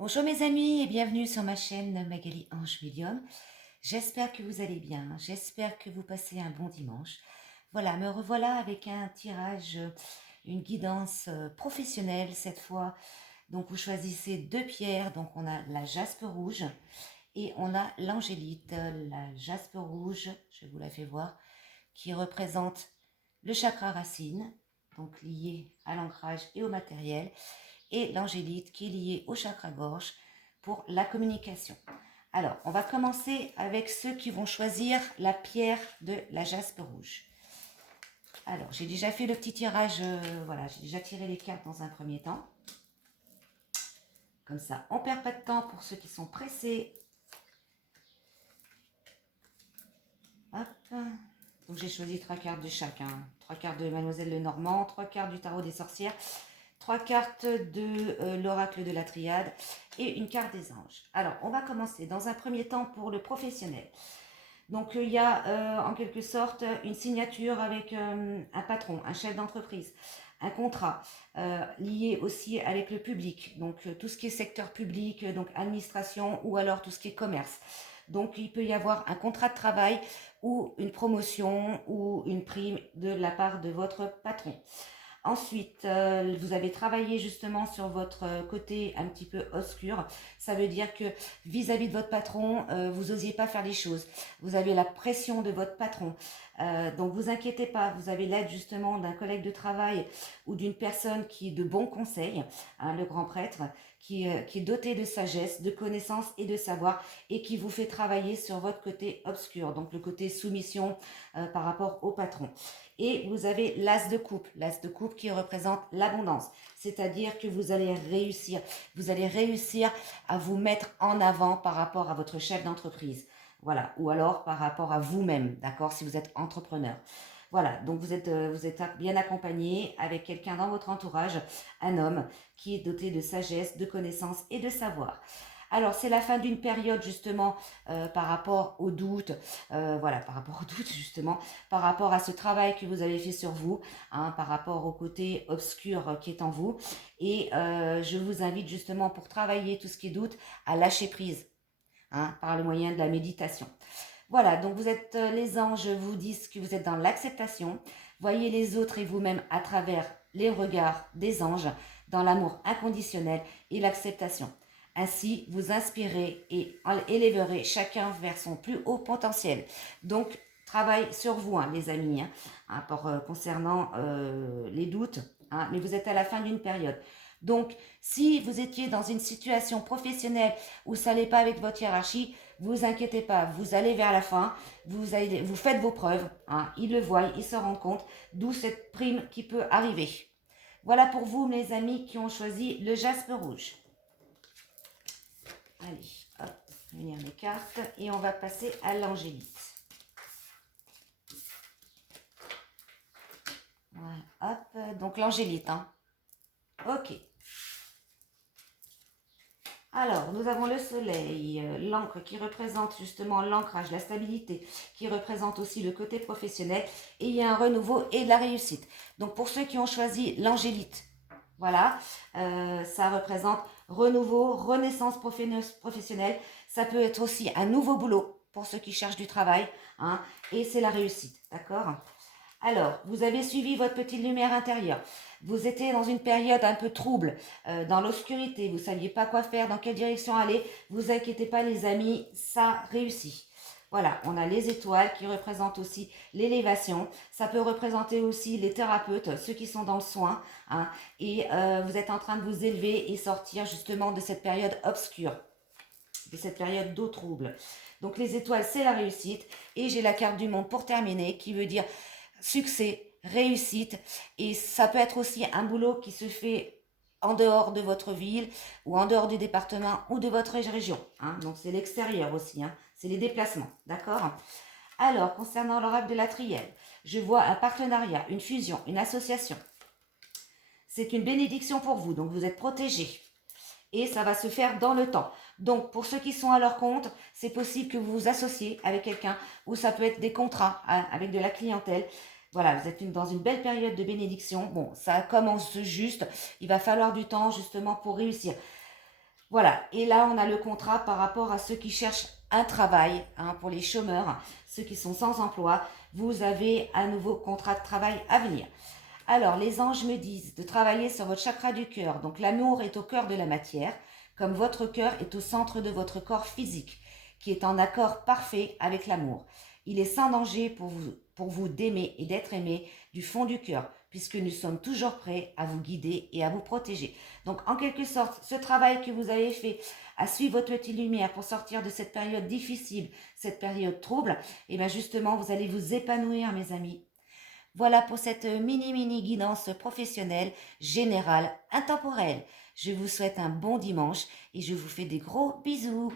Bonjour mes amis et bienvenue sur ma chaîne Magali Ange Médium. J'espère que vous allez bien, j'espère que vous passez un bon dimanche. Voilà, me revoilà avec un tirage, une guidance professionnelle cette fois. Donc vous choisissez deux pierres, donc on a la jaspe rouge et on a l'angélite. La jaspe rouge, je vous la fais voir, qui représente le chakra racine, donc lié à l'ancrage et au matériel, et l'angélite qui est liée au chakra gorge pour la communication. Alors, on va commencer avec ceux qui vont choisir la pierre de la jaspe rouge. Alors, j'ai déjà fait le petit tirage, voilà, j'ai déjà tiré les cartes dans un premier temps. Comme ça, on ne perd pas de temps pour ceux qui sont pressés. Hop. Donc, j'ai choisi 3 cartes de chacun. 3 cartes de Mademoiselle Lenormand, 3 cartes du tarot des sorcières, 3 cartes de l'oracle de la triade et une carte des anges. Alors, on va commencer dans un premier temps pour le professionnel. Donc, il y a en quelque sorte une signature avec un patron, un chef d'entreprise, un contrat lié aussi avec le public. Donc, tout ce qui est secteur public, donc administration ou alors tout ce qui est commerce. Donc, il peut y avoir un contrat de travail ou une promotion ou une prime de la part de votre patron. Ensuite, vous avez travaillé justement sur votre côté un petit peu obscur. Ça veut dire que vis-à-vis de votre patron, vous n'osiez pas faire les choses. Vous avez la pression de votre patron. Donc vous inquiétez pas, vous avez l'aide justement d'un collègue de travail ou d'une personne qui est de bons conseils, hein, le grand prêtre, qui est doté de sagesse, de connaissances et de savoir et qui vous fait travailler sur votre côté obscur, donc le côté soumission par rapport au patron. Et vous avez l'as de coupe qui représente l'abondance, c'est-à-dire que vous allez réussir à vous mettre en avant par rapport à votre chef d'entreprise, voilà, ou alors par rapport à vous-même, d'accord, si vous êtes entrepreneur. Voilà, donc vous êtes bien accompagné avec quelqu'un dans votre entourage, un homme qui est doté de sagesse, de connaissances et de savoir. Alors, c'est la fin d'une période justement par rapport aux doutes, voilà, par rapport aux doutes justement, par rapport à ce travail que vous avez fait sur vous, hein, par rapport au côté obscur qui est en vous. Et je vous invite justement pour travailler tout ce qui est doute à lâcher prise, hein, par le moyen de la méditation. Voilà, donc vous êtes, les anges vous disent que vous êtes dans l'acceptation. Voyez les autres et vous-même à travers les regards des anges, dans l'amour inconditionnel et l'acceptation. Ainsi, vous inspirez et élèverez chacun vers son plus haut potentiel. Donc, travail sur vous, hein, les amis, hein, concernant les doutes, hein, mais vous êtes à la fin d'une période. Donc, si vous étiez dans une situation professionnelle où ça n'allait pas avec votre hiérarchie, vous inquiétez pas, vous allez vers la fin, vous faites vos preuves, hein, ils le voient, ils se rendent compte, d'où cette prime qui peut arriver. Voilà pour vous, mes amis, qui ont choisi le jaspe rouge. Allez, hop, venir les cartes et on va passer à l'angélite. Voilà, hop, donc l'angélite, hein. Ok. Alors, nous avons le soleil, l'encre qui représente justement l'ancrage, la stabilité, qui représente aussi le côté professionnel. Et il y a un renouveau et de la réussite. Donc, pour ceux qui ont choisi l'angélite, voilà, ça représente renouveau, renaissance professionnelle. Ça peut être aussi un nouveau boulot pour ceux qui cherchent du travail, hein, et c'est la réussite, d'accord? Alors, vous avez suivi votre petite lumière intérieure. Vous étiez dans une période un peu trouble, dans l'obscurité. Vous ne saviez pas quoi faire, dans quelle direction aller. Vous inquiétez pas, les amis, ça réussit. Voilà, on a les étoiles qui représentent aussi l'élévation. Ça peut représenter aussi les thérapeutes, ceux qui sont dans le soin, hein, et vous êtes en train de vous élever et sortir justement de cette période obscure, de cette période d'eau trouble. Donc les étoiles, c'est la réussite. Et j'ai la carte du monde pour terminer, qui veut dire succès, réussite. Et ça peut être aussi un boulot qui se fait en dehors de votre ville ou en dehors du département ou de votre région, hein. Donc c'est l'extérieur aussi, hein. C'est les déplacements, d'accord? Alors, concernant l'oracle de la triade, je vois un partenariat, une fusion, une association. C'est une bénédiction pour vous, donc vous êtes protégés. Et ça va se faire dans le temps. Donc, pour ceux qui sont à leur compte, c'est possible que vous vous associez avec quelqu'un, ou ça peut être des contrats, hein, avec de la clientèle. Voilà, vous êtes dans une belle période de bénédiction. Bon, ça commence juste. Il va falloir du temps justement pour réussir. Voilà, et là on a le contrat par rapport à ceux qui cherchent un travail, hein, pour les chômeurs, ceux qui sont sans emploi, vous avez un nouveau contrat de travail à venir. Alors, les anges me disent de travailler sur votre chakra du cœur. Donc, l'amour est au cœur de la matière, comme votre cœur est au centre de votre corps physique, qui est en accord parfait avec l'amour. Il est sans danger pour vous d'aimer et d'être aimé du fond du cœur, puisque nous sommes toujours prêts à vous guider et à vous protéger. Donc, en quelque sorte, ce travail que vous avez fait à suivre votre petite lumière pour sortir de cette période difficile, cette période trouble, et bien justement, vous allez vous épanouir, mes amis. Voilà pour cette mini guidance professionnelle, générale, intemporelle. Je vous souhaite un bon dimanche et je vous fais des gros bisous.